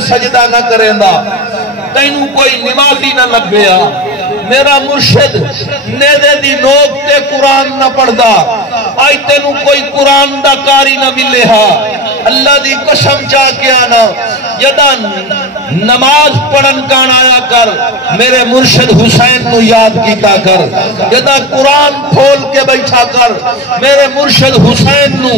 سجدہ نہ کریں دا تینوں کوئی نمازی نہ لگیا میرا مرشد نیدے دی نوک تے قرآن نہ پڑھ دا آئی تینوں کوئی قرآن دا کاری نہ ملے ہا اللہ دی قسم چاہ کے آنا جدا نماز پڑھن کان آیا کر میرے مرشد حسین نو یاد کیتا کر جدا قرآن کھول کے بیٹھا کر میرے مرشد حسین نو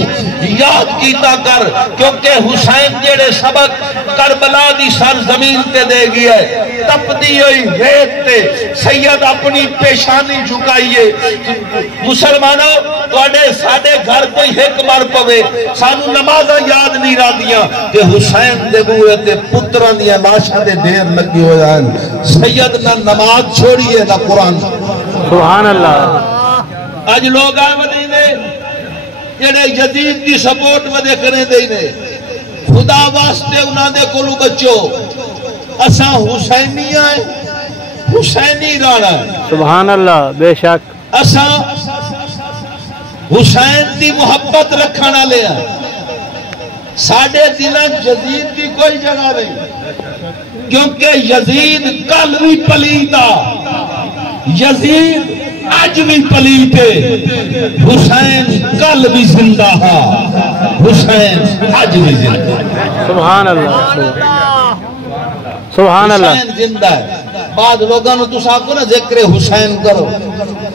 یاد کیتا کر کیونکہ حسین جیڑے سبق کربلا دی سرزمین تے دے گیا ہے تپ دی ہوئی ریت تے سید اپنی پیشانی جھکائیے مسلمانوں توڑے ساڑے گھر کوئی ایک بار پوے سانو نمازہ یاد نہیں رہا دیا کہ حسین دے بوئے تے پتران دیا لاشا دے دیر لگی ہو جائیں سید نہ نماز چھوڑیے نہ قرآن سبحان اللہ آج لوگ آئے مدینے جڑے جدید کی سپورٹ ودے کریں دینے خدا واسطے انہاں دے کلو بچو اساں حسینی آئے حسینی رانا سبحان اللہ بے شک اساں حسین دی محبت رکھنا لیا ساڑھے دلیں جزید کی کوئی جگہ نہیں کیونکہ یزید کل بھی پلیتا یزید آج بھی پلیتے حسین کل بھی زندہ ہا حسین آج بھی زندہ سبحان اللہ سبحان اللہ حسین زندہ ہے بعد لوگاں تو صاحب کو نا ذکر حسین کرو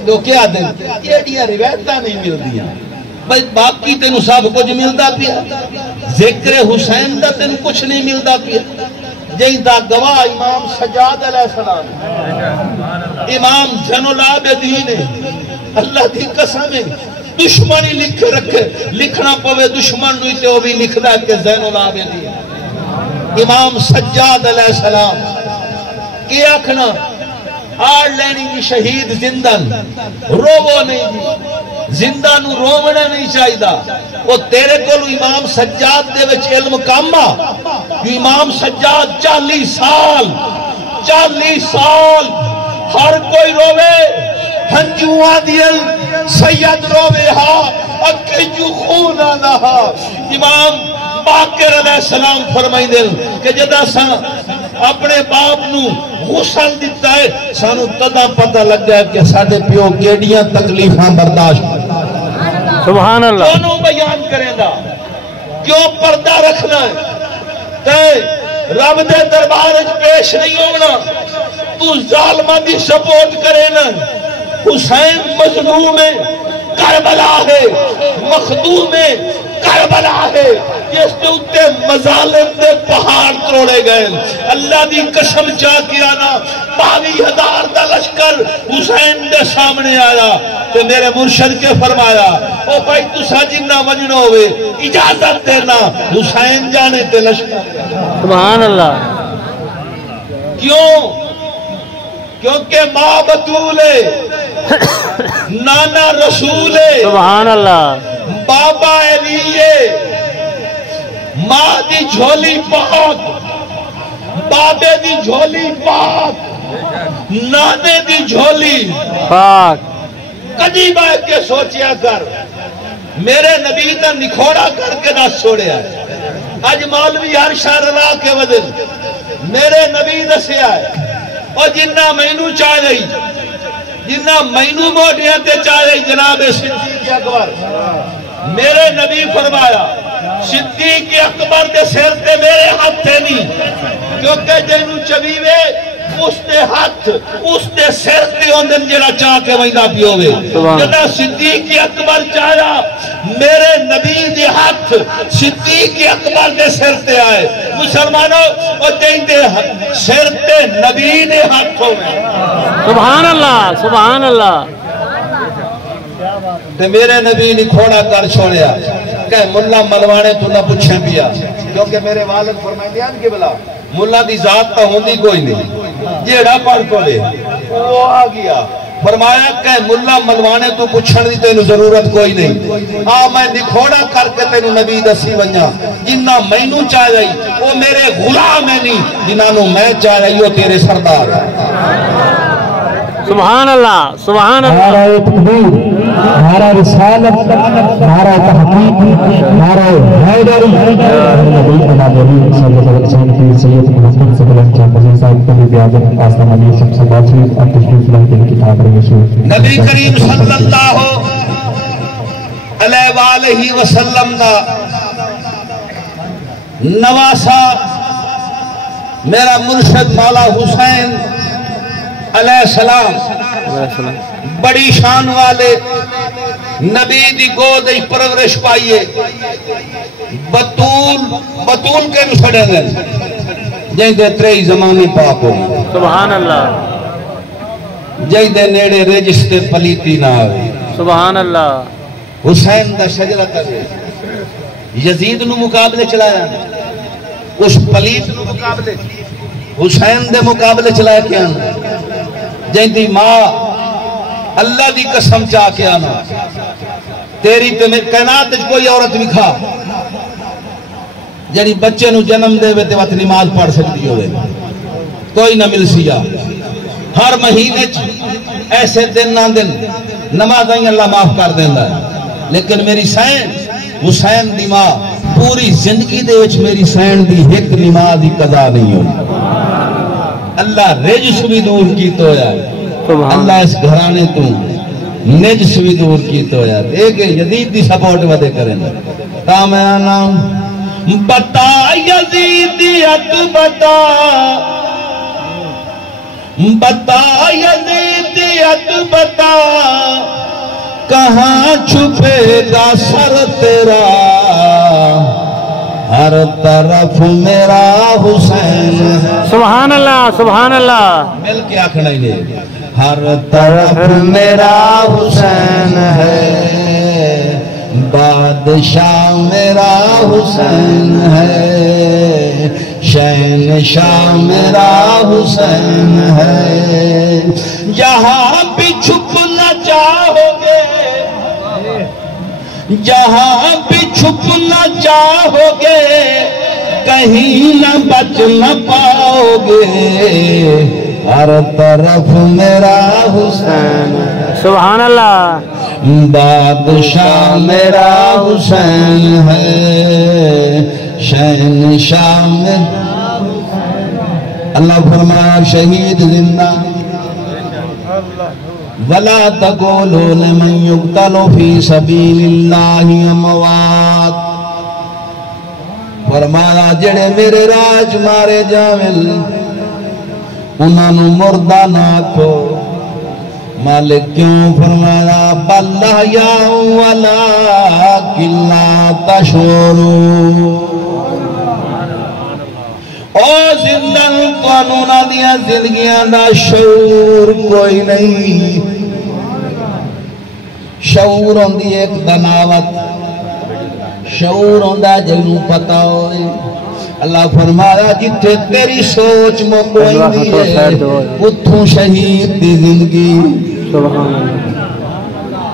تو کیا دیں یہ دیا روایتہ نہیں مل دیا باقی تینو صاحب کچھ ملدا پیا ذکر حسین دا تین کچھ نہیں ملدا پیا جہی دا گواہ امام سجاد علیہ السلام امام زین العابدین اللہ دی قسم ہے دشمنی لکھ رکھے لکھنا پوے دشمن نوی تے وہ بھی لکھ دا کہ زین العابدین امام سجاد علیہ السلام کیا کھنا آڑ لینی کی شہید زندن روو نہیں دی زندہ نو روونا نہیں چاہی دا وہ تیرے کولو امام سجاد دے وچ علم کاما امام سجاد 40 سال ہر کوئی روے ہنجوہ دیل سید روے ہا اکی جو خون آنا ہا امام باقر علیہ السلام فرمائی دل کہ جدا سا اپنے باپ نو غسل دیتا ہے سانو تدا پتہ لگ جائے کہ ساڑھے پیو کیڑیاں تکلیفاں برداشت سبحان اللہ دونوں بیان کریں دا کیوں پردہ رکھنا ہے کہ رب دے دربارج پیش نہیں ہونا تو ظالمہ دی سپورٹ کرے نا حسین مظلوم ہے کربلا ہے مخدوم ہے کربلا ہے جس نے اتے مظالم دے پہاڑ تروڑے گئے اللہ دی قسم چاہ کیا نا 22,000 دا لشکر حسین دے سامنے آیا تو میرے مرشد کے فرمایا او بھائی تو ساجنہ وجنہ ہوئے اجازت دینا حسین جانے تے لشکر سبحان اللہ کیوں کیونکہ ماں بطول ہے نانا رسول ہے سبحان اللہ بابا علیہ ماں دی جھولی پاک بابے دی جھولی پاک نانے دی جھولی پاک قدیب آئے کے سوچیا کر میرے نبی دا نکھوڑا کر کے نہ چھوڑیا ہے آج مولوی ہر شہر اللہ کے وزن میرے نبی دسیا ہے اور جنہ مینو چاہ رہی جنہ مینو موڑیاں تے چاہ رہی جناب صدیق اکبر میرے نبی فرمایا صدیق اکبر دے سر تے میرے ہاتھ تھے نہیں کیونکہ جنہوں چبیوے اس دے ہاتھ اس دے سر تے اندن جڑا چاہ کے ویندہ پیوے جنہ صدیق اکبر چاہیا میرے نبی دے ہاتھ صدیق اکبر دے سر تے آئے مسلمانوں اور جن دے سر تے نبی نے ہاتھ ہوئے سبحان اللہ سبحان اللہ تے میرے نبی نے کھوڑا کر چھوڑیا کہ ملہ ملوانے تو نہ پوچھیں پیا کیونکہ میرے والد فرمائیں دیان کے بلا ملہ دی ذات تا ہوندی کوئی نہیں جیڑا پڑھ کو لے وہ آ گیا فرمایا کہ ملہ ملوانے تو پوچھن دی تینو ضرورت کوئی نہیں میں نکھوڑا کر کے تینو نبی دسی ونجا جنہ مینو چاہ رہی وہ میرے غلام ہے نہیں جنہوں میں چاہ رہی وہ تیرے سردار سبحان اللہ سبحان اللہ نعرہ رسالت، نعرہ تحقیق، نعرہ حیدر، نبی علی صلی اللہ علیہ وسلم کی سید محمد صلی اللہ علیہ وسلم صاحب کو بھی اعظم آسام علی سب سے بات ہوئی اور تشریف لاتے ہیں کتاب رسول نبی کریم صلی اللہ علیہ وآلہ وسلم دا نواسا میرا مرشد مولا حسین علیہ السلام بڑی شان والے نبی دی گود پرورش پائیے بطول کے نسڑے گئے جائیں دے تریئی زمانی پاک ہو سبحان اللہ جائیں دے نیڑے رجستے پلیتی نہ آئے سبحان اللہ حسین دا شجرہ کرے یزید نو مقابلے چلایا اس پلیت نو مقابلے حسین دے مقابلے چلایا کیا جائیں دی ماں اللہ دی قسم چاہ کے آنا تیری کائنات کوئی عورت بھی کھا جنہی بچے نو جنم دے وے تے وقت نماز پڑھ سکتی ہوئے کوئی نہ مل سیا ہر مہینے ایسے دن نہ دن نماز آئیں اللہ معاف کر دیندہ ہے لیکن میری سین حسین دی ماں پوری زندگی دے وچ میری سین دی ایک نماز ہی قضا نہیں ہوئی اللہ رجس بھی دور کی تو ہے اللہ اس گھرانے تو نجس بھی دور کی تو ہے ایک یزید دی سپورٹ ودے کریں تامانا بتا یزیدیت بتا بتا یزیدیت بتا کہاں چھپے گا سر تیرا ہر طرف میرا حسین سبحان اللہ سبحان اللہ مل کے آکھنا ہی نہیں ہر طرف میرا حسین ہے بادشاہ میرا حسین ہے شہنشاہ میرا حسین ہے جہاں بھی چھپنا چاہو گے جہاں بھی چھپنا چاہو گے کہیں نہ بچ نہ پاؤ گے ہر طرف میرا حسین سبحان اللہ بادشاہ میرا حسین ہے شہنشاہ میرا اللہ فرمایا شہید زندہ وَلَا تَقُولُوا لِمَنْ يُقْتَلُ فِي سَبِيلِ اللَّهِ أَمْوَاتٌ فرمایا جڑے میرے راج مارے جاول انہوں مردہ نہ کھو مالک کیوں فرمایا بَلْ أَحْيَاءٌ وَلَٰكِن لَّا تَشْعُرُونَ او زندن قانونہ دیا زندگیاں دا شعور کوئی نہیں شعور ہوندی ایک دناوت شعور ہوندہ جنوں پتا ہوئے اللہ فرمایا جتھے تیری سوچ میں کوئی نہیں ہے اتھوں شہید دی زندگی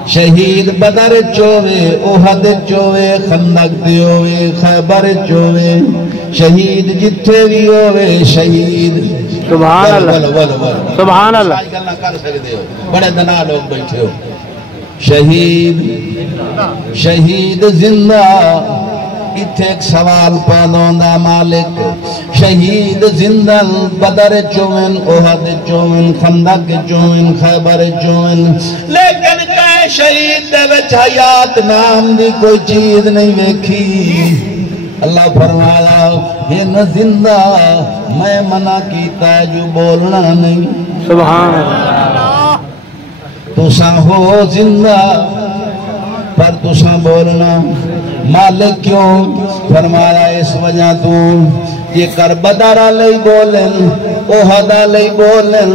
شہید بدر چوے احد چوے خندق دے ہوئے خیبر چوے شہید جتھے بھی ہوئے شہید سبحان اللہ سبحان اللہ بڑے دنا لوگ بیٹھے ہو شہید شہید زندہ اتھے ایک سوال پیدوں دا مالک شہید زندہ بدر چوئن احد چوئن خندق چوئن خیبر چوئن لیکن کہے شہید دے وچ حیات نام دی کوئی چیز نہیں ویکھی اللہ فرمایا ہن زندہ میں منع کیتا ہے جو بولنا نہیں سبحان اللہ تساں ہو زندہ پر تساں بولنا مالک کیوں فرمایا اس وجہ تو یہ کربدر علی بولن احد علی بولن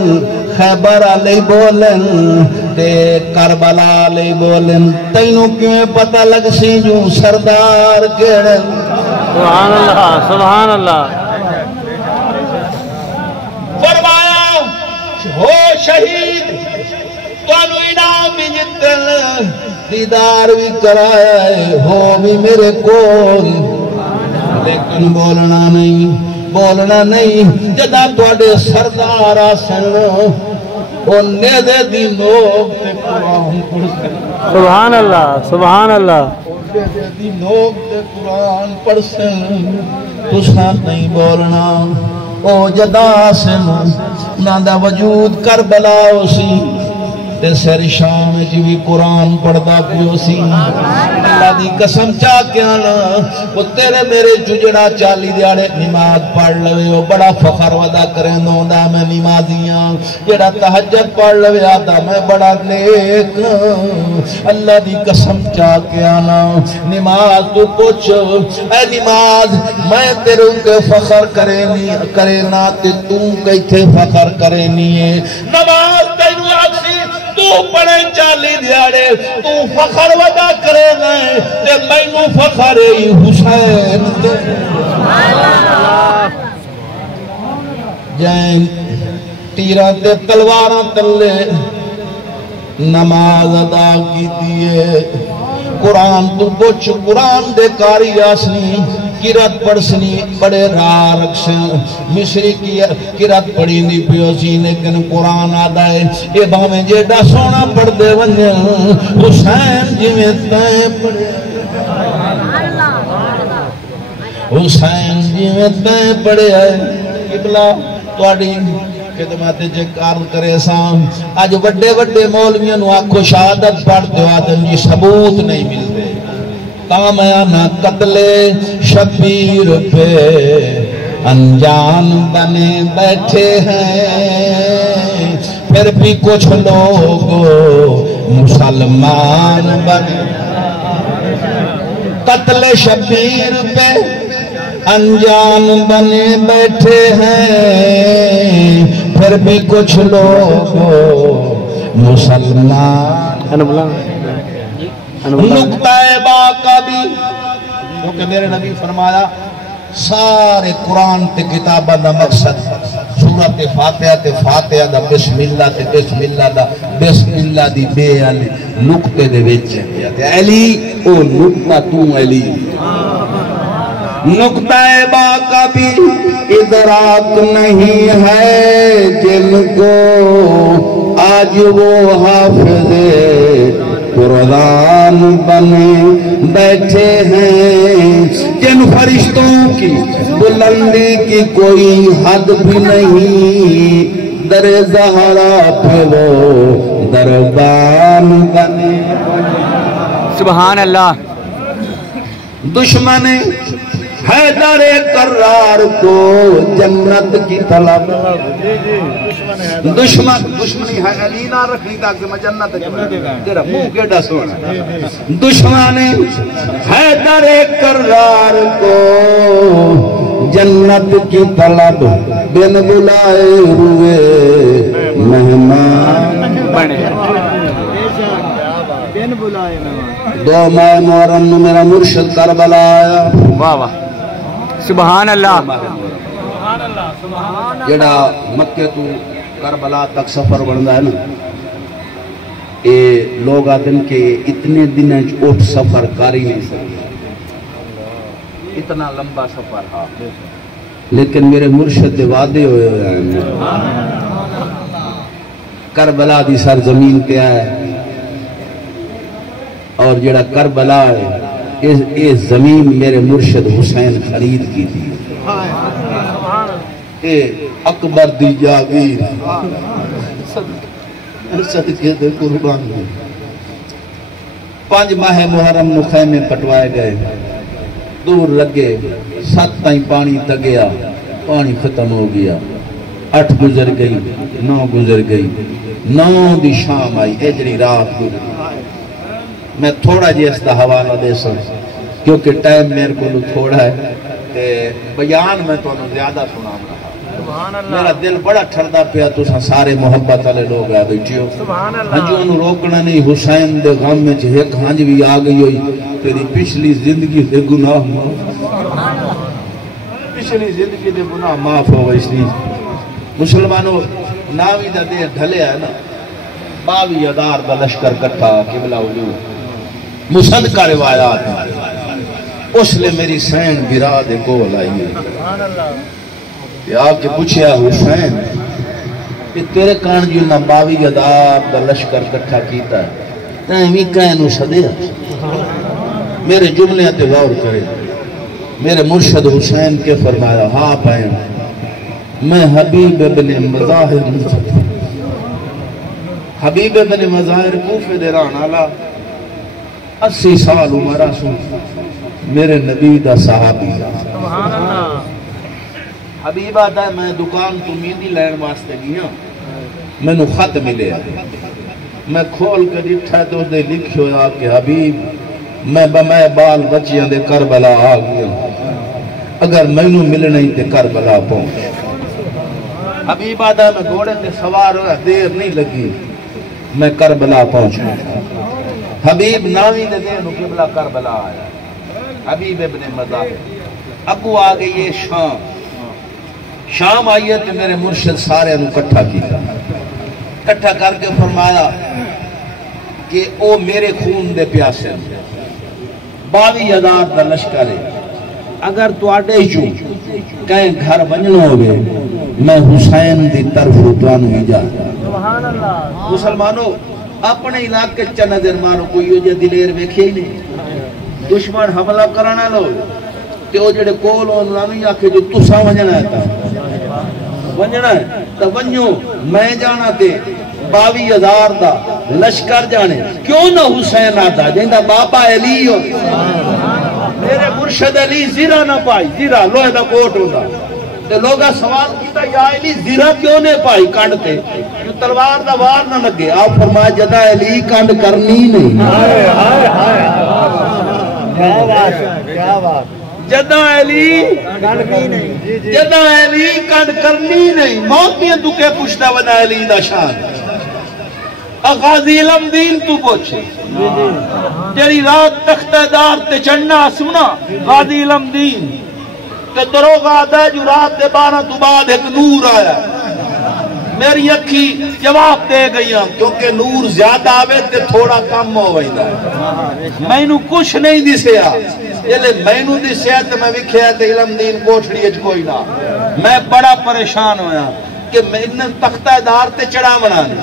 خیبر علی بولن تے کربلا علی بولن تینوں کیوں پتہ لگ سی جو سردار کیڑن سبحان اللہ سبحان اللہ فرمایا ہو شہید تو انعام بھی جتن دیدار بھی کرایا ہے ہو بھی میرے کول لیکن بولنا نہیں جدا توڑے سردار آسن او نیدے دی لوگ تے قرآن سبحان اللہ سبحان اللہ لوگ تے قرآن پڑھسن تسا نہیں بولنا او جدا سن نہ دا وجود کربلا سی تے سر شام جی قرآن پڑھدا پیو سی اللہ دی قسم چاہ کے آنا وہ تیرے میرے ججڑا چالی دیاڑے نماز پڑھ لوے وہ بڑا فخر ودا کریں دا میں نمازیاں جڑا تہجد پڑھ لوے آدھا میں بڑا نیک اللہ دی قسم چاہ کے آنا نماز تو پوچھ اے نماز میں تیرے کے فخر کرے نا تے تو کہتے فخر کرے نہیں نماز تینو آکسی تو پڑھے چالی دیاڑے تو فخر ودا کرے گئے تے مینو فخر حسین دے جائیں تیرہ تے تلوارہ تلے نماز ادا کی دیئے قرآن تو پوچھ قرآن دے کاری آسنی قرات پڑھسنی بڑے راہ رکھسن مصری کی قرات پڑھی نہیں پیوسی لیکن قرآن آدھا ہے اے باہمیں جیڑا سونا پڑھ دے ونجے حسین جی میں تائیں پڑھے حسین جی میں تائیں پڑھے ہے قبلہ توڑی خدمات جے کار کرے سام آج وڈے وڈے مولویوں نو آنکھو شہادت پڑھتے ہو آدم جی ثبوت نہیں ملتے تامیانا قتل شبیر پہ انجان بنے بیٹھے ہیں پھر بھی کچھ لوگ مسلمان بنے قتل شبیر پہ انجان بنے بیٹھے ہیں پھر بھی کچھ لوگ مسلمان نقطہ با کا بھی کیونکہ میرے نبی فرمایا سارے قرآن تے کتابہ دا مقصد سورت فاتحہ تے فاتحہ دا بسم اللہ تے بسم اللہ دا بسم اللہ دی بے علی نقطے دے ویچے علی او نقطہ تو علی نقطہ با کا بھی ادراک نہیں ہے جن کو آج وہ حافظ قرآن بنے بیٹھے ہیں جن فرشتوں کی بلندی کی کوئی حد بھی نہیں در زہرا پہ وہ دربان بنے سبحان اللہ دشمن حیدر کرار کو جنت کی طلب دشمنی ہے علی نہ رکھنی تاکہ میں جنت تیرا منہ کیڑا سونا دشمن حیدر کرار کو جنت کی طلب بن بلائے ہوئے مہمان بنے دو ماہ محرم میں میرا مرشد کربلا آیا واہ واہ سبحان اللہ جڑا مکہ تو کربلا تک سفر بڑھنا ہے نا اے لوگ آتے ہیں کہ اتنے دن اٹھ سفر کر ہی نہیں سکتے اتنا لمبا سفر ہاں لیکن میرے مرشد وعدے ہوئے ہیں کربلا دی سرزمین کیا ہے اور جڑا کربلا ہے اس زمین میرے مرشد حسین خرید کی تھی اے اکبر دی جاگیر صدقے دے قربان 5 ماہ محرم نخے میں پٹوائے گئے دور لگے 7 تائیں پانی تگیا پانی ختم ہو گیا 8 گزر گئی 9 گزر گئی 9 دی شام آئی اجری رات گزر میں تھوڑا جی اس دا حوالہ دے سن کیونکہ ٹائم میرے کو تھوڑا ہے بیان میں تو زیادہ سنا رہا میرا دل بڑا ٹھردہ پیا تو سارے محبت والے لوگ آ بیٹھیو ہنجو انہوں روکنا نہیں حسین دے غم میں ایک ہنج بھی آ گئی ہوئی تیری پچھلی زندگی دے گناہ پچھلی زندگی دے گناہ معاف ہو گئی اس لیے مسلمانوں ناوی دا دے ڈھلے ہے نا 22,000 دا لشکر کٹھا قبلہ وجود مصدقہ روایات اس لئے میری سین برا دے کول آئی ہے کہ آپ کے پوچھیا حسین کہ تیرے کان جو نہ 22,000 دا لشکر کٹھا کیتا ہے بھی کہنو صدیہ میرے جملے تے غور کرے میرے مرشد حسین کے فرمایا ہاں پہن میں حبیب ابن مظاہر حبیب ابن مظاہر کوفے دے رہنا 80 سال عمرہ سن میرے نبی دا صحابی سبحان اللہ حبیب آتا ہے میں دکان تو میندی لین واسطے گیا میں نو خط ملے میں کھول کے ڈٹھا تو دے لکھ ہویا کہ حبیب میں بال بچیاں دے کربلا آ گیا اگر میں نو ملنا ہی تے کربلا پہنچ حبیب آتا ہے میں گھوڑے تے سوار ہوا دیر نہیں لگی میں کربلا پہنچ حبیب ناوی دے دے نو قبلہ کربلا آیا حبیب ابن مظاہر ابو آگے یہ شام آئی ہے تو میرے مرشد سارے انہوں کٹھا کیتا کٹھا کر کے فرمایا کہ او میرے خون دے پیاسے 22,000 دا لشکر ہے اگر تو آڈے جو کہیں گھر بننا ہوئے میں حسین دی طرف اتوانو ہی جا سبحان اللہ مسلمانوں اپنے علاقے چا نظر مارو کوئی ہو جا دلیر بیکھے ہی نہیں دشمن حملہ کرانا لو کہ وہ جڑے کول ہونا نہیں آکھے جو تسا ونجنا ہے تا ونجنا ہے تا ونجو میں جانا تے 22,000 دا لشکر جانے کیوں نہ حسین آتا جہاں بابا علی ہو میرے مرشد علی زیرہ نہ پائی زیرہ لوہے دا کوٹ ہوتا تے لوگا سوال کیتا یا علی زیرہ کیوں نے پائی کانڈ تے جو تلوار دا وار نہ لگے آپ فرمایا جدا علی کانڈ کرنی نہیں کیا بات جدا علی کانڈ کرنی نہیں موتیاں دکھے پوچھتا ودا علی دا شان غازی علم دین تو پوچھے جری رات تختہ دار تے چڑھنا سنا غازی علم دین تے دروغ آدھا جو رات دے 12 تو بعد ایک نور آیا میری اکھی جواب دے گئی ہوں کیونکہ نور زیادہ آوے تے تھوڑا کم ہو ویدہ میں نو کچھ نہیں دسیا جلے میں نو دسیا تے میں وکھیا تے علم دین کوٹھڑی اچ کوئی نہ میں بڑا پریشان ہویا کہ میں انہیں تختہ دار تے چڑھا منانے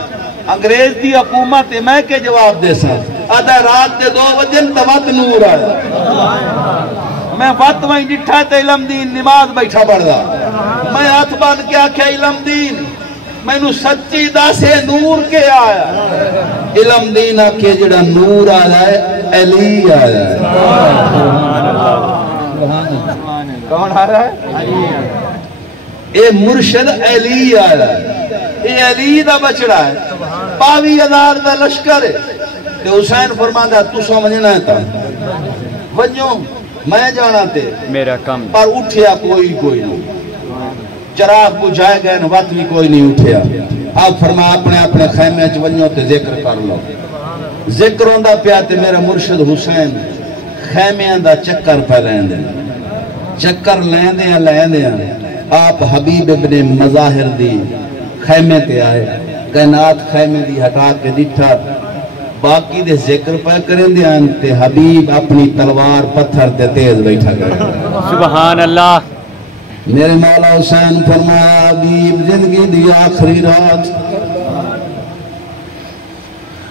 انگریز دی حکومت میں کے جواب دے سا آدھا رات دے 2 بجے توت نور آیا میں وقت وہیں جٹھا تے علم دین نماز بیٹھا پڑھ دا میں ہاتھ بان کے آکھیا علم دین میں نو سچی دا سے نور کے آیا علم دین آکھے جڑا نور آیا ہے علی آیا ہے کون آ رہا ہے اے مرشد علی آیا ہے اے علی دا بچڑا ہے 22,000 دا لشکر ہے تے حسین فرماتا تو سمجھنا ہے تا ونجو میں جانا تے میرا کام پر اٹھیا کوئی نہیں چراغ بجھائے گئے وقت بھی کوئی نہیں اٹھیا آپ فرما اپنے خیمے چ ونجو تے ذکر کر لو ذکر ہوندا پیا تے میرا مرشد حسین خیمیاں دا چکر پہ لیندے چکر لیندے آپ حبیب ابن مظاہر دی خیمے تے آئے کائنات خیمے دی ہٹا کے ڈٹھا باقی دے ذکر پہ کریں دے تے حبیب اپنی تلوار پتھر تے تیز بیٹھا گئے سبحان اللہ میرے مولا حسین فرمایا حبیب زندگی دی آخری رات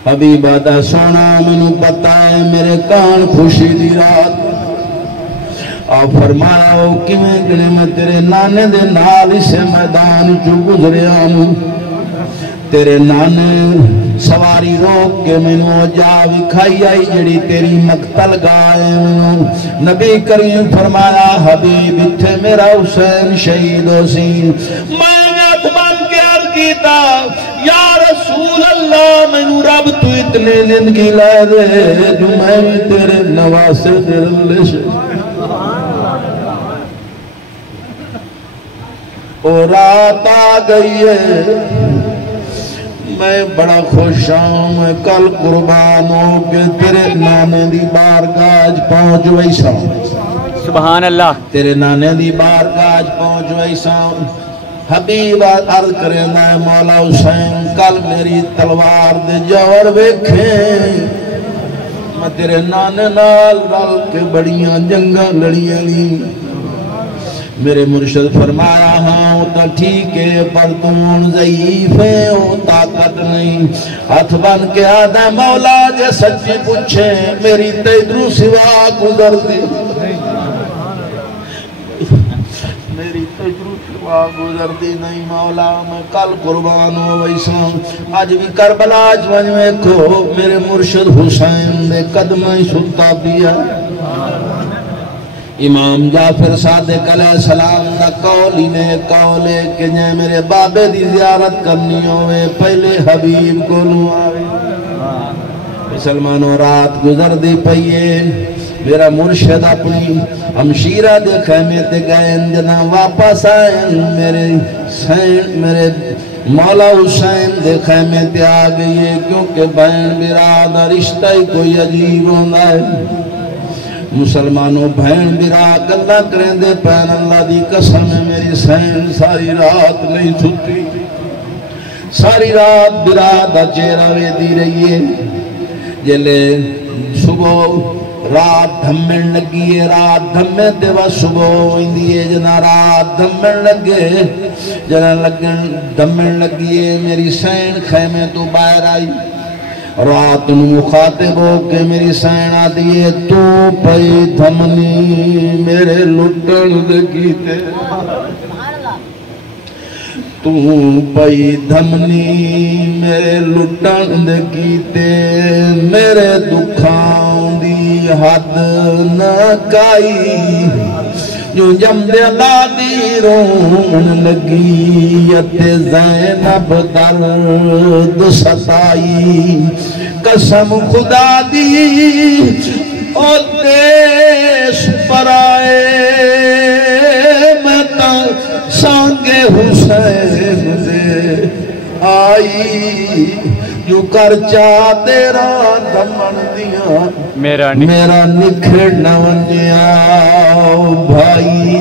حبیب آدھا سونا منو پتہ ہے میرے کان خوشی دی رات اور فرمایا ہو کمیں گنے میں تیرے نانے دے نال اسے میدان جو گزرے آنوں تیرے نانے سواری روک کے منو جا وکھائی آئی جڑی تیری مقتل گائے منو نبی کریم فرمایا حبیب اتھے میرا حسین شہید حسین میں نات بان کے عرض کیتا یا رسول اللہ منو رب تو اتنے زندگی لے دے جو میں بھی تیرے نواسے دل سے اور رات آ گئی ہے میں بڑا خوش ہوں میں کل قربان ہوں کہ تیرے نانے دی بارگاہ پہنچ ویسا سبحان اللہ تیرے نانے دی بارگاہ پہنچ ویسا حبیب عرض کرے میں مولا حسین کل میری تلوار دے جوڑ بیکھیں میں تیرے نانے نال رل کے بڑیاں جنگاں لڑیاں لی میرے مرشد فرمایا ہاں ہوتا ٹھیک ہے پر تم ضعیف ہے ہو طاقت نہیں ہاتھ بن کے آدھا مولا جے سچی پوچھے میری تیدرو سوا گزر دی میری تیدرو سوا گزر دی نہیں مولا میں کل قربان ہو ویسا آج بھی کربلا جوان میں کو میرے مرشد حسین نے قدمیں سلطہ دیا امام جعفر صادق علیہ السلام دا قول نے قول ہے کہ جائے میرے بابے دی زیارت کرنی ہوئے پہلے حبیب کو نو آوے مسلمانوں رات گزر دی پئیے میرا مرشد اپنی ہمشیرہ دے خیمے تے گئے جنا واپس آئے میرے مولا حسین دے خیمے تے آگئے کیونکہ بہن برادر رشتہ ہی کوئی عجیب ہونا ہے مسلمانوں بہن براد اللہ کریں دے پہن اللہ دی قسم میری سین ساری رات نہیں ستی ساری رات براد چہرہ وے دی رہی ہے جلے صبح رات دھمن لگی ہے رات دھمن دے وہ صبح ہوئی ہے جنا رات دھمن لگے جنا دھمن لگی ہے میری سین خیمے تو باہر آئی رات مخاطب ہو کے میری سینہ دیئے تو پئی دھمنی میرے لٹن دے کیتے تو پئی دھمنی میرے لٹن دے کیتے میرے دکھاؤں دی حد نہ کائی جو جمد اللہ دی رون لگی یتے زینب درد ستائی قسم خدا دی او دیش پر آئے میں تا سانگے حسین دے آئی جو کرچا تیرا دمن دیا میرا نکھڑ نونیا بھائی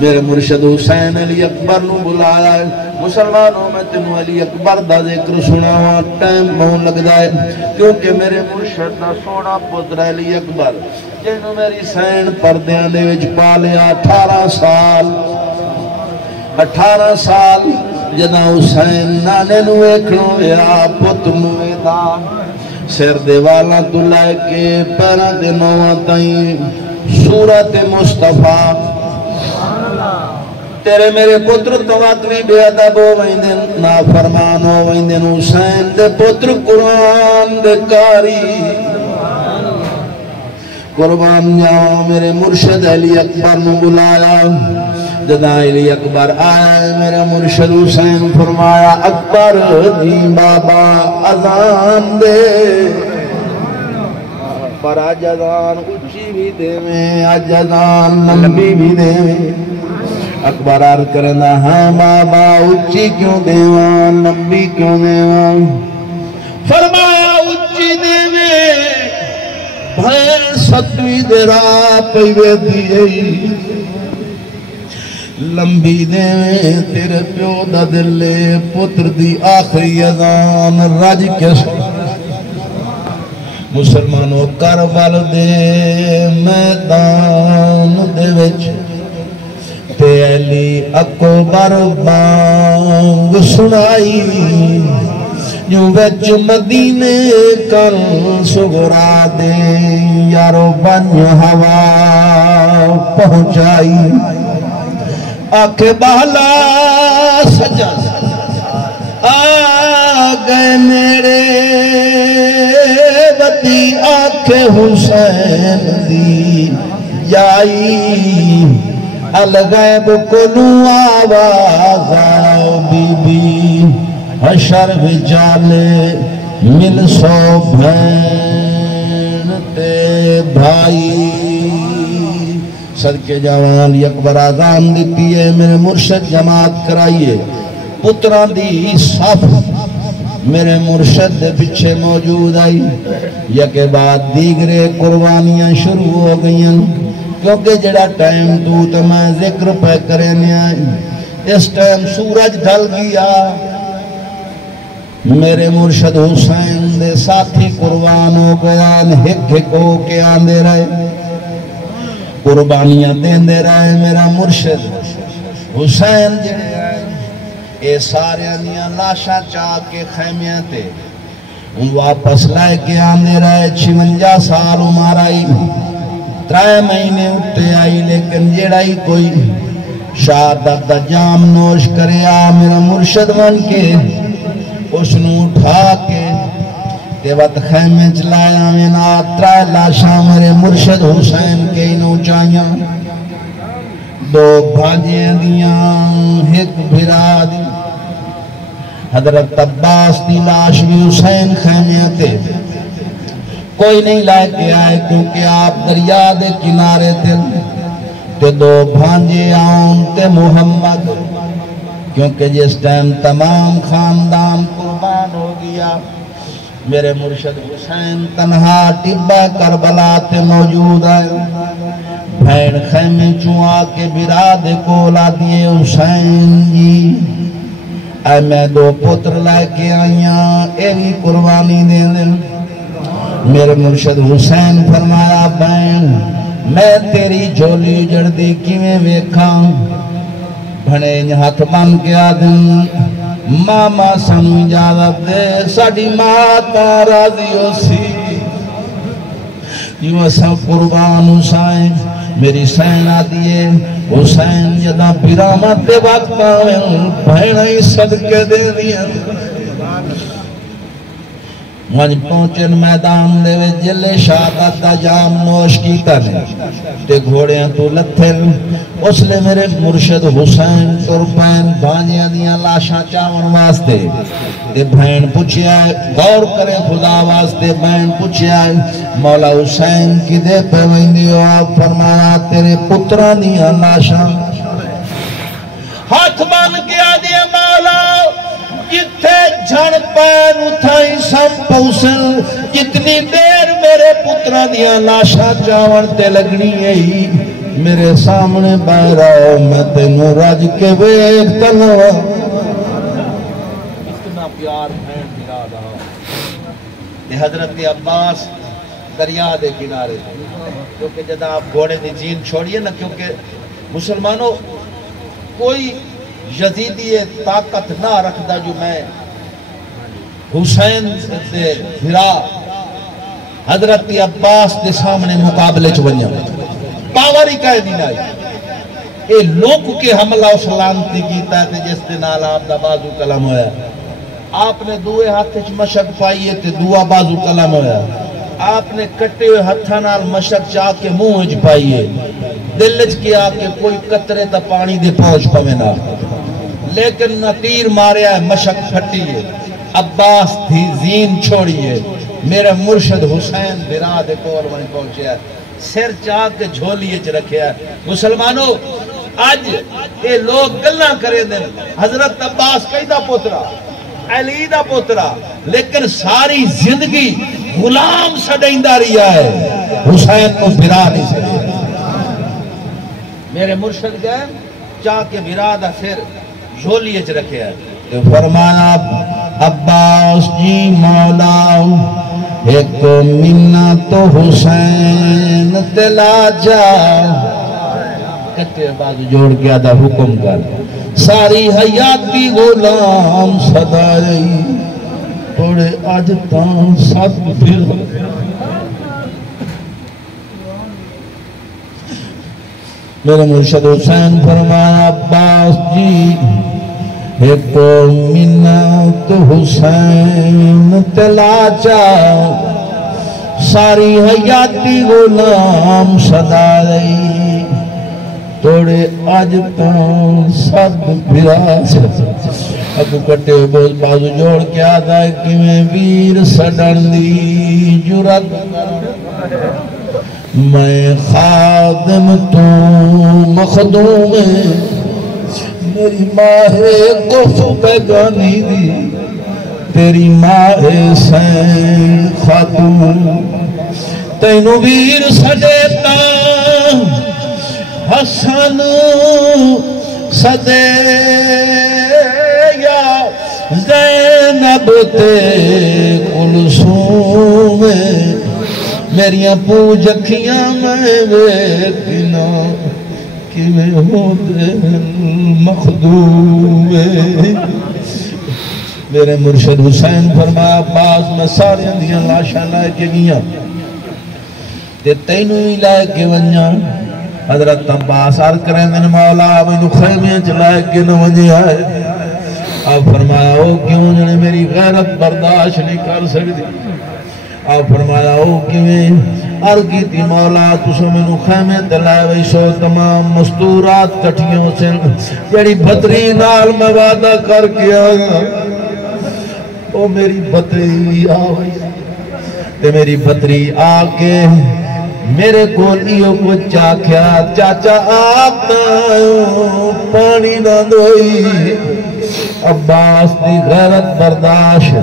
میرے مرشد حسین علی اکبر نو بلایا ہے مسلمانوں میں تنو علی اکبر دا ذکر سنا ہوا ٹائم بہن لگ جائے کیونکہ میرے مرشد دا سونا پتر علی اکبر جنہوں میری سین پردیاں دے وچ پالیا 18 سال جنا حسین نانے نو ایکھنوں یا پتر نو دا سر دے والا تو لائے کے پیرہ دے نوہ تائیں سورت مصطفیٰ تیرے میرے پتر تواتوی بے عدب ہو ویندن نافرمان ہو ویندن حسین دے پتر قرآن دے کاری قربان جاؤ میرے مرشد علی اکبر نے بلایا جدا علی اکبر آئے میرے مرشد حسین فرمایا اکبر جی بابا اذان دے پر آج اذان اچھی بھی دے میں آج اذان لمبی بھی دے میں اکبر عرض کرنا ہاں بابا اچھی کیوں دیوان لمبی کیوں دیوان فرمایا اچھی دے میں بھین ستوی دے راہ پیوے دیئے لمبی دے میں تیرے پیو دا دلے پتر دی آخری اذان رج کے مسلمانوں کربل دے میدان دے وچ تے علی اکبر بانگ سنائی جو وچ مدینے کر سغرا دے یارو بن ہوا پہنچائی آکھے بالا سجا آگئے میرے بدی آکھے حسین دی جائی الغیب کلو آواز آؤ بی بی حشر بجالے مل سو بھین تے بھائی صدقے جوان اکبر آزان دیتی ہے میرے مرشد جماعت کرائیے پتران دی صف میرے مرشد پچھے موجود آئی یا کے بعد دیگرے قربانیاں شروع ہو گئیں کیونکہ جڑا ٹائم تو میں ذکر پہ کرنے آئی اس ٹائم سورج ڈھل گیا میرے مرشد حسین دے ساتھی قربان ہو گیا ہک ہک ہو کے آندے رہے قربانیاں دین دے رہے میرا مرشد حسین جڑے آئے اے سارے انیاں لاشاں چاہ کے خیمیاں تے ان واپس لائے کے آنے رہے 56 سال عمرائی 3 مہینے اٹھے آئی لیکن جڑائی کوئی شہادت دا جام نوش کرے آ میرا مرشد بن کے اس نو اٹھا کے تے وقت خیمے چلایا میں نا 3 لاشاں میرے مرشد حسین کے انہوں چاہیاں 2 بھانجیں دیاں 1 بھرا دی حضرت عباس دی لاش بھی حسین خیمے تے کوئی نہیں لائے کے آئے کیونکہ آپ دریا دے کنارے تھے تے 2 بھانجے آؤں تے محمد کیونکہ جس ٹائم تمام خاندان قربان ہو گیا میرے مرشد حسین تنہا ٹبہ کربلا تے موجود ہے بھین خیمے چوہا کے براد کولا دیے حسین جی اے میں 2 پتر لائے کے آئیاں ایوی قربانی دے دیں میرے مرشد حسین فرمایا بہن میں تیری جھولی جڑ دی کیویں ویکھاں بھنے ہاتھ بن کے آدم ماما سانو اجازت دے ساڈی ماتا راضی ہو سی یوں اساں قربان حسین میری سین آدیے حسین جدا پیرامت وقت آویں بھیڑا ہی صدقے دے دیا وہاں پہنچن میدان دے وے جلے شہادت دا جام نوش کی کرنے تے گھوڑیاں تو لتھل اس لئے میرے مرشد حسین قربان بھانجیاں دیاں لاشاں چاون واسطے تے بھین پوچھیا ہے غور کرے خدا واسطے بھین پوچھیا ہے مولا حسین کی دے پہ ویندیو آپ فرمایا تیرے پتران دیاں لاشاں ہاتھ بان کیا دیا مولا جتھے جھڑ پین اتھائی سم پوسن جتنی دیر میرے پترہ دیا لاشا چاور تے لگنی ہے میرے سامنے بہراؤ میں تینوں رج کے بیک تلوا اتنا پیار بھین دلا رہا تے حضرت عباس دریا دے کنارے کیونکہ جب آپ گھوڑے دی جین چھوڑیے نا کیونکہ مسلمانوں کوئی یزیدی طاقت نہ رکھدا جو میں حسین سے بھرا حضرت عباس دے سامنے مقابلے چونیا پاوری کہہ دینا ہے اے لوگ کے حملہ و سلامتی کیتا ہے جس دن آل آپ دا بازو کلم ہویا آپ نے 2 ہاتھ مشک پائیے تے 2 بازو کلم ہویا آپ نے کٹے ہوئے ہتھاں نال مشک چاہ کے منہ پائیے دلچ کیا کہ کوئی قطرے تا پانی دے پہنچ پوے نہ لیکن نہ تیر ماریا ہے مشک پھٹی ہے عباس تھی زین چھوڑی ہے میرا مرشد حسین براد کول وہیں پہنچے ہے سر چاہ کے جھولیے چ رکھے ہے مسلمانوں آج یہ لوگ گلہ کرے دیں حضرت عباس کئی دا پوترا علی دا پوترا لیکن ساری زندگی غلام سڑیندہ رہا ہے حسین کو برا نہیں سڑے میرے مرشد گئے چاہ کے براد سر جھولیے چ رکھے ہے فرمانا عباس جی مولا ایک منت تو حسین تلا جا کتے بعد جوڑ کے آدھا حکم کر ساری حیاتی غلام صدائی توڑے آج تاں ساتھ پھر میرے مرشد حسین فرمایا عباس جی ایک منت حسین تلا جا ساری حیاتی غلام صدائی توڑے آج تاں سب پھراس ابو کٹے بوز بازو جوڑ کے آدھا ہے کہ میں ویر سڑن دی جرت میں خادم تو مخدوم میری ماہ کف بیگانی دی تیری ماہ سین خاتون تینو ویر سڑیتا حسن صدے یا زینب تے کلثوم میریاں پوجکھیاں میں ویکھنا کیویں ہو دے مخدوم میرے مرشد حسین فرمایا عباس میں سارے اندیاں لاشاں لائے کے گیا تے تینوں ہی لائے کے ونجا حضرت عباس عرض کریں دن مولا مینو خیمے چلائے کے نہ ونجے آئے آپ فرمایا او کیوں جنے میری غیرت برداشت نہیں کر سکتی آپ فرمایا او کیویں عرض کی تھی مولا تسو مینو خیمے دلائے ویسو تمام مستورات کٹھیوں سے جڑی بدری نال میں وعدہ کر کے آیا او میری بدری آئی تے میری بدری آکے میرے گولیوں کو چاکیا چاچا آپ پانی نہ دوئی عباس دی غیرت برداشت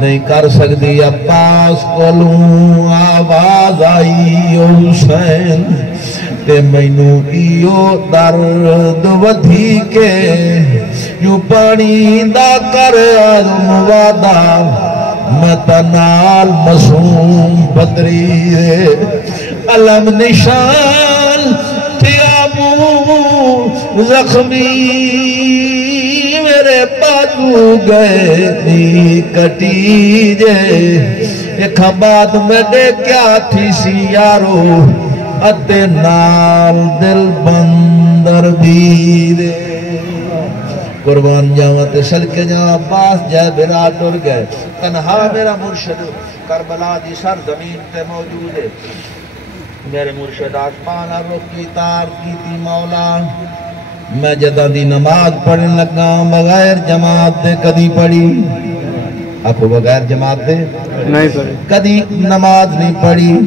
نہیں کر سکتی عباس کولوں آواز آئی او حسین تے مینو ایو درد ودھی کے یوں پانی دا کر آدم وعدہ میں تنال مسوم بدری علم نشان تیابو زخمی میرے بازو گئے نی کٹی جے ایک بعد میں دے کیا تھی سی یارو اتے نال دل بندر بھی دے قربان جاوت صدقے جاں عباس جائے بلا ٹر گئے تنہا میرا مرشد کربلا دی سر زمین تے موجود ہے میرے مرشد آسمان رخ کی تار کی تھی مولا میں جدہ دی نماز پڑھنے لگا بغیر جماعت دے کدی پڑھی آپ کو بغیر جماعت دے نہیں پڑھی کدی نماز نہیں پڑھی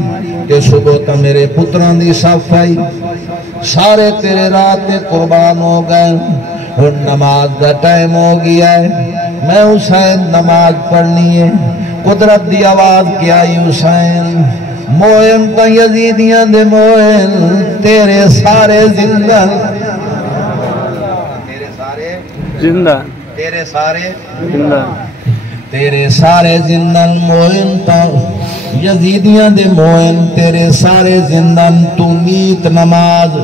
کہ صبح تا میرے پتران دی صفائی سارے تیرے رات قربان ہو گئے اور نماز دا ٹائم ہو گیا ہے میں حسین نماز پڑھنی ہے قدرت دی آواز کیا آئی حسین موئن تا یزیدیاں دے موئن تیرے سارے زندہ زندہ تیرے سارے زندہ تیرے سارے زندن موئن تا یزیدیاں دے موئن تیرے سارے زندن تو نیت نماز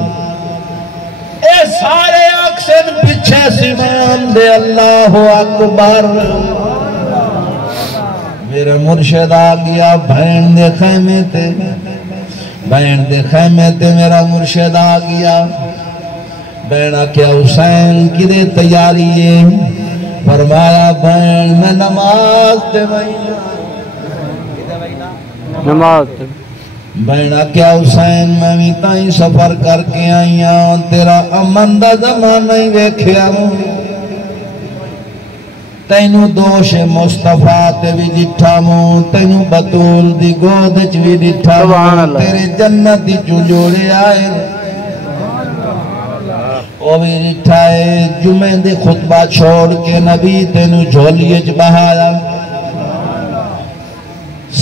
اے سارے اکسد پچھے سمام دے اللہ اکبر میرا مرشد آگیا بہن دے خیمے تے میرا مرشد آگیا بہنہ کیا حسین کی دے تیاری ہے فرمایا بہن میں نماز تے نماز بہنہ کیا حسین میں بھی تائیں سفر کر کے آئیاں تیرا امن دا زمانہ ہی ویکھیا تینو دوش مصطفیٰ تے بھی ڈٹھا موں تینو بطول دی گودچ بھی ڈٹھا موں تیرے جنت دی چجوڑے آئے او بھی ڈٹھا ہے جمعہ دے خطبہ چھوڑ کے نبی تینو جھولیج بہایا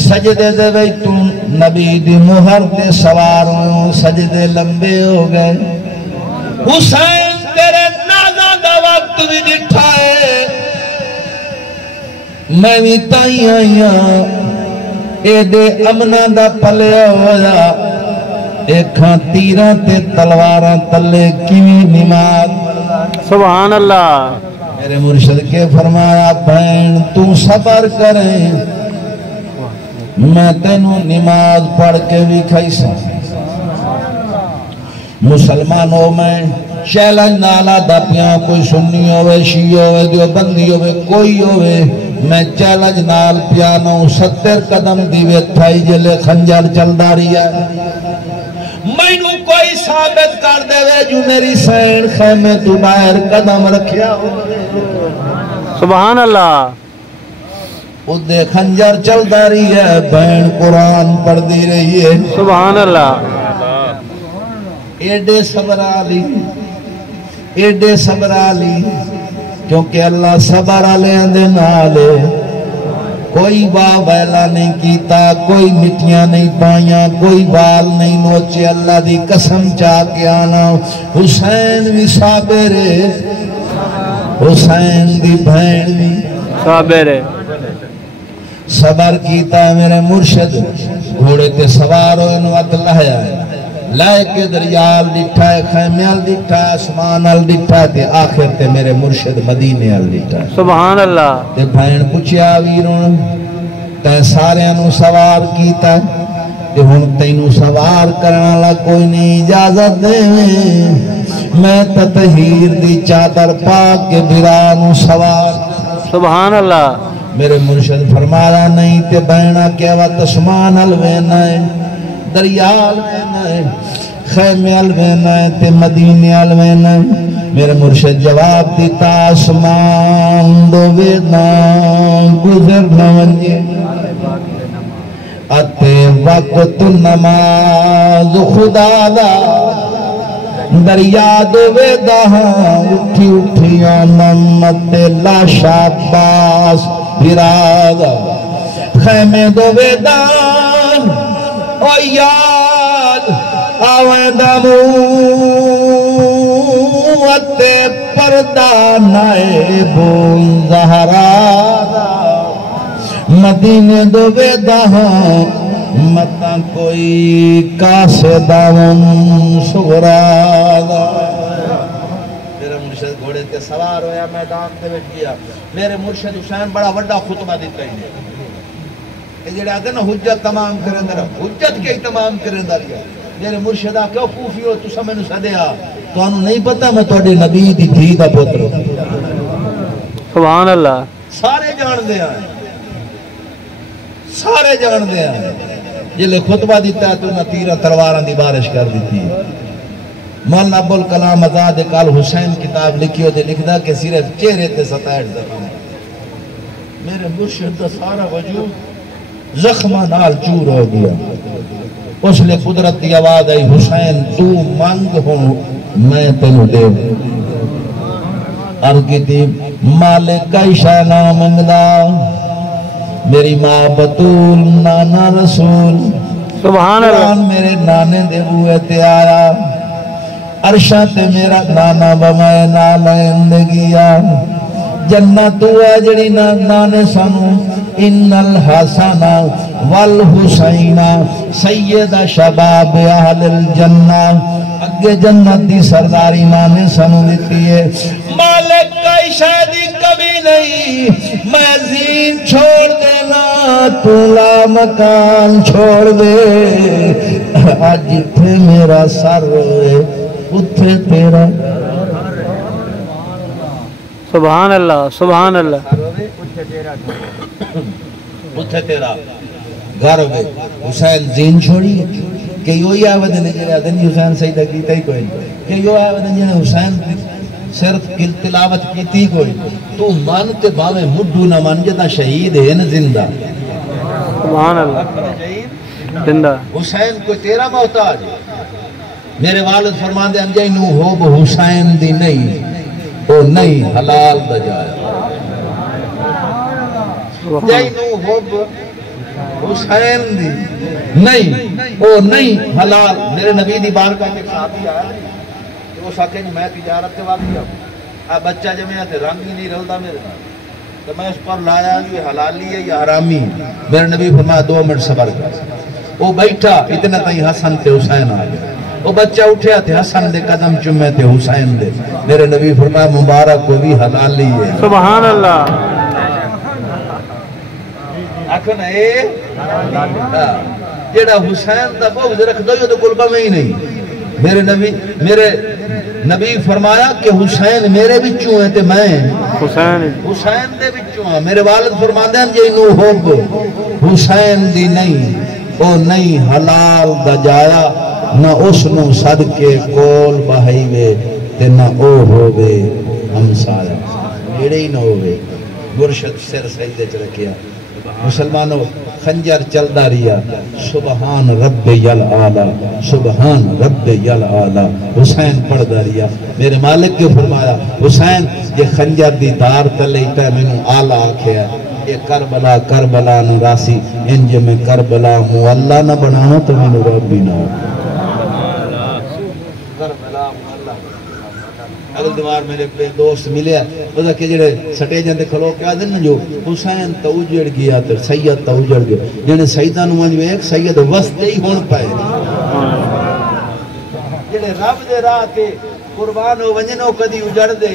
سجدے دے بھئی تم نبی دی مہر تے سوار ہوں سجدے لمبے ہو گئے حسین تیرے نازہ دا وقت بھی ڈٹھا ہے میں بھی تائیں آئیاں اے دے امنہ دا پلے ہویا ایکھاں تیران تے تلواراں تلے کیویں نماز سبحان اللہ میرے مرشد کے فرمایا بہن تو صبر کریں میں تینوں نماز پڑھ کے بھی کھائیسا مسلمانوں میں شیلنج نالا دپیاں کوئی سنی ہوئے شیعہ ہوئے دیوبندی ہوئے کوئی ہوئے میں چیلنج نال پیانوں 70 قدم دیوے تھائی جلے خنجر چل داری ہے میں نو کوئی ثابت کر دے وے جو میری سین خیمے تو باہر قدم رکھیا ہوئے سبحان اللہ اس دے خنجر چل داری ہے بہن قرآن پڑھ دی رہی ہے سبحان اللہ ایڈے صبر آلی کیونکہ اللہ صبر آلے اندے نالے کوئی ویلا نہیں کیتا کوئی مٹیاں نہیں پائیاں کوئی بال نہیں نوچے اللہ دی قسم چاہ کے آنا حسین بھی صابر ہے حسین دی بہن بھی صابر ہے صبر کیتا ہے میرے مرشد گھوڑے تے سوار ہو انوات لہیا ہے لائے کے دریال ڈٹھا ہے خیمیال ڈٹھا ہے اسمانال ڈٹھا ہے تے آخر تے میرے مرشد مدینے آل ڈٹھا ہے سبحان اللہ تے بھائن پوچھیا ویرون تے سارے انو سوار کیتا ہے تے ہن تینو سوار کرنا لا کوئی نہیں اجازت دے میں تطہیر دی چادر پاک کے بھرانو سوار سبحان اللہ میرے مرشد فرمایا نہیں تے بہنا کیا وقت اسمان الوینا ہے دریال وینا ہے خیمے الوینا ہے تے مدینے الوینا ہے میرے مرشد جواب دیتا آسمان دو وینا گزر نونجے اتے وقت نماز خدا دا دریا دو ویدہ اٹھی اٹھی آمد لا شاباس بھرادا خیمے دو ویدہ او یاد آویدہ موتے پردہ نائب زہرادا مدینے دو ویدہ متا کوئی کاسے داون سغرادا میرا مرشد گھوڑے تے سوار ہویا میدان تے بیٹھ گیا میرے مرشد حسین بڑا وڈا خطبہ دیتا ہی نہیں یہ جڑے آگے نا حجت تمام کریں در حجت کے ہی تمام کریں در میرے مرشد آکے خوفی ہو تو سمیں سدیا تو انہوں نہیں پتا میں توڑے نبی دی دھی دا پتر سبحان اللہ سارے جان دے آئے سارے جان دے آئے جلے خطبہ دیتا ہے تو نہ تیرہ تلواران دی بارش کر دیتی ہے مولانا ابوالکلام آزاد کال حسین کتاب لکھی ہوتے لکھدا کہ صرف چہرے تے ستائٹ زخم میرے مرشد دا سارا وجود زخمہ نال چور ہو گیا اس لئے قدرت دی آواز آئی حسین تو مانگ ہوں میں تینو دے ارگتی مالک کا اشانہ منگدا میری ماں بطول نانا رسول سبحان اللہ میرے نانے دے ہوئے تے آیا عرشہ تے میرا نانا بمائے نالین دے گیا جنت ہوا جڑی نانے سنو ان الحسن والحسین سید شباب اہل الجنہ اگے جنت دی سرداری نانے سنو دیتی ہے مالک کا شادی کبھی نہیں میں زین چھوڑ دینا تو لا مکان چھوڑ دے آج جتھے میرا سر ہوئے اتھے تیرا سبحان اللہ سبحان اللہ اتھے تیرا گھر ہوئے حسین زین چھوڑی کہ یوہی آوے نے جنہیں آدھنی حسین سیدہ کیتا ہی کوئی کہ یوہی آوے نے جنہیں حسین صرف تلاوت کیتی کوئی تو مانتے باوے مڈو نہ مان جتا شہید ہے نا زندہ سبحان اللہ زندہ حسین کوئی تیرا محتاج میرے والد فرمان دے انجائی نو ہو بہ حسین دی نہیں او نہیں حلال دا جایا جائی نو ہو بہ حسین دی نہیں او نہیں حلال میرے نبی دی بارگاہ کے صحابی آیا وہ ساکھے نہیں میں تجارت کے واقعی ہوں بچہ جب میں آتے رنگ ہی نہیں رلتا میرے تو میں اس پر لایا یہ حلالی ہے یا حرامی میرے نبی فرمایا 2 منٹ صبر کر وہ بیٹھا اتنا تھی حسن تے حسین آ گیا وہ بچہ اٹھیا تھے حسن دے قدم چمے تھے حسین دے میرے نبی فرمایا مبارک کو بھی حلالی ہے سبحان اللہ آکھو نا اے جیڑا حسین دا بغض رکھ دو یہ تو قلبہ میں ہی نہیں میرے نبی فرمایا کہ حسین میرے بچوں ہیں تے میں حسین دے بچوں ہیں میرے والد فرماندے ہیں جی نو حب حسین دی نہیں او نہیں حلال دا جایا نہ اس نو صدقے کول بہائیوے تے نہ او ہووے ہمسایا جڑے ہی نہ ہووے مرشد سر سجدے چ رکھیا مسلمانوں خنجر چلدا ریا سبحان رب یل اعلی سبحان رب یل اعلی حسین پڑھدا ریا میرے مالک کے فرمایا حسین یہ خنجر دی دار تلے تے مینوں اعلی آکھیا یہ کربلا کربلا نو راسی انج میں کربلا ہوں اللہ نہ بنانا تو مینوں رب بھی نہ ہو کربلا اگل دیوار میرے دوست ملے وہ کہ جڑے سٹے جاندے کھلو کے آدھے نا جو حسین تو اجڑ گیا تو سید تو اجڑ گیا جنہیں سیدہ نو انج ایک سید وسط ہی ہون پائے جڑے رب دے راہ تے قربان ہو ونجنو کدی اجڑ دے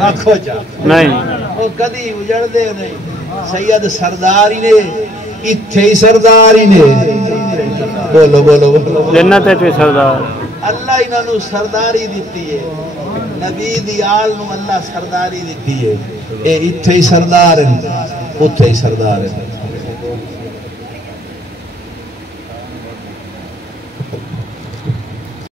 آکھو جا نہیں وہ کدی اجڑ دے نہیں سید سرداری نے اتھے ہی سرداری نے بولو بولو بولو جنت ہے تو سردار اللہ انہاں نو سرداری دیتی ہے نبی دی آل نو اللہ سرداری دیتی ہے اے اتھے ہی سردار ہیں اتھے ہی سردار ہیں